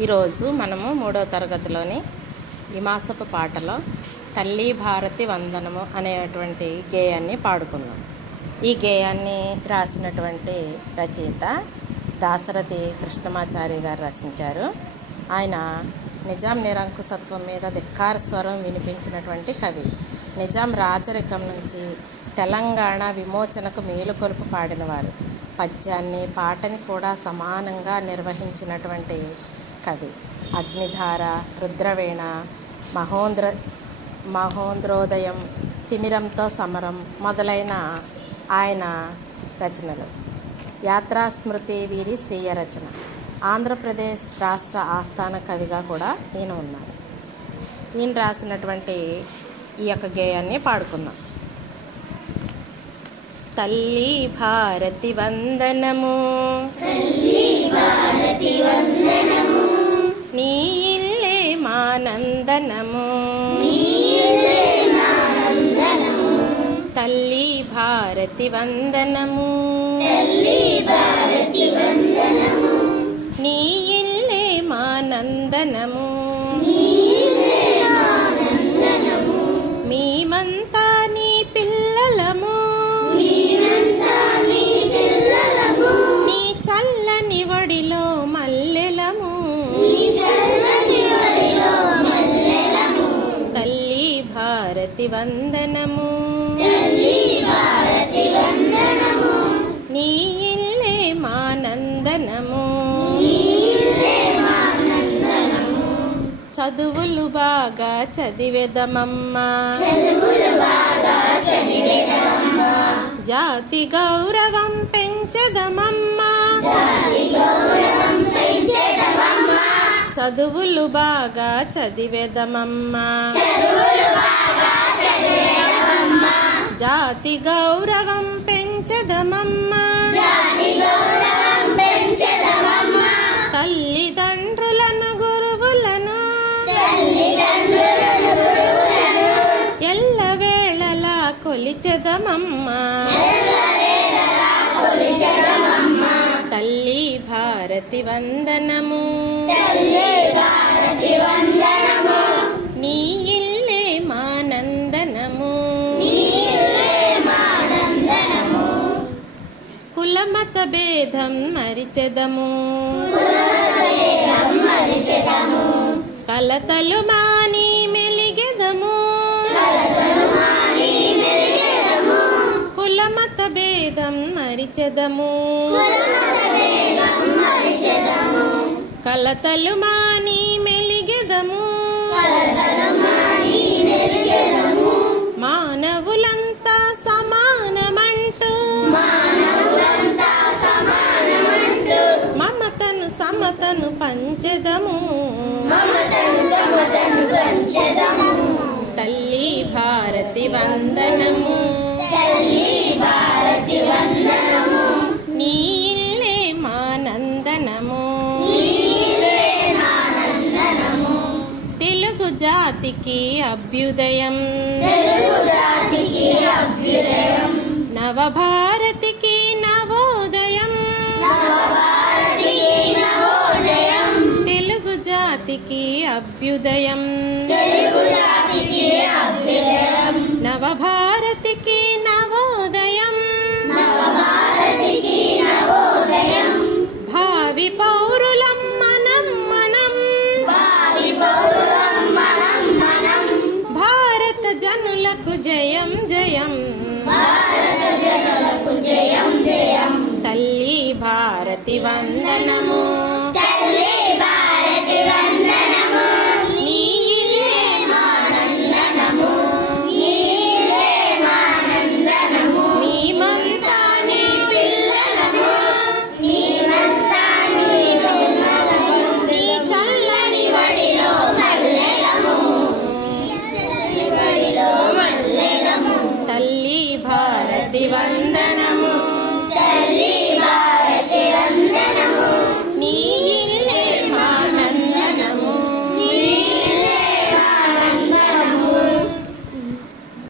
ఈరోజు మనము 3వ తరగతిలోని ఈ మాసపు పాటలో తల్లి భారతి వందనము అనేటువంటి గేయాన్ని పాడుకుందాం. ఈ గేయాన్ని రాసినటువంటి రచయిత దాశరథి కృష్ణమాచారి గారు రచించారు. ఆయన నిజాం నిరంకుశత్వం మీద ధిక్కార స్వరం వినిపించినటువంటి కవి. నిజాం రాజరికం నుంచి తెలంగాణ విమోచనకు మేలుకొలుపు పాడినవారు. పద్యాన్ని పాటని కూడా సమానంగా నిర్వహించినటువంటి కవి. అగ్నిధార, రుద్రవీణ, మహోంద్రోదయం, తిమిరంతో సమరం మొదలైన ఆయన రచనలు. యాత్రాస్మృతి వీరి స్వీయ రచన. ఆంధ్రప్రదేశ్ రాష్ట్ర ఆస్థాన కవిగా కూడా ఈయన ఉన్నారు. ఈయన రాసినటువంటి ఈ యొక్క గేయాన్ని పాడుకుందాం. తల్లి భారతి వందనము, నీ ఇల్లే మానందనము, తల్లి భారతి వందనము, నీ ఇల్లే మానందనము, మేమంతా నీ పిల్లలము, నీ చల్లని వడిలో మల్లెలము, తల్లి భారతి వందనము, నీ ఇల్లే మానందనము, చదువులు బాగా చదివెదమమ్మా, జాతి గౌరవం పెంచెదమమ్మా, చదువులు బాగా చదివెదమమ్మా, జాతి గౌరవం పెంచెదమమ్మా, తల్లిదండ్రులను గురువులను ఎల్లవేళలా కొలిచెదమమ్మా, తల్లి భారతి వందనము, నీ ఇల్లే మానందనము, కులమత భేదం మరిచెదము, కలతలు మాని మెలిగెదము, కులమత భేదం మరిచెదము, కలతలు మాని మెలిగెదము, మానవులంతా సమానమంటూ మమతను సమతను పంచెదము, తల్లి భారతి వందనము, నీ ఇల్లే మానందనము, తెలుగు జాతికి అభ్యుదయం, నవభారతికి నవోదయం, తెలుగు జాతికి అభ్యుదయం, నవభారతికి నవోదయం, భావి పౌరులం మనం మనం, భారత జనులకు జయం జయం, తల్లి భారతి వందనము, నీ ఇల్లే మానందనము, మేమంతా నీ పిల్లలము, నీ చల్లని వడిలో మల్లెలము, తల్లి భారతి వందనము.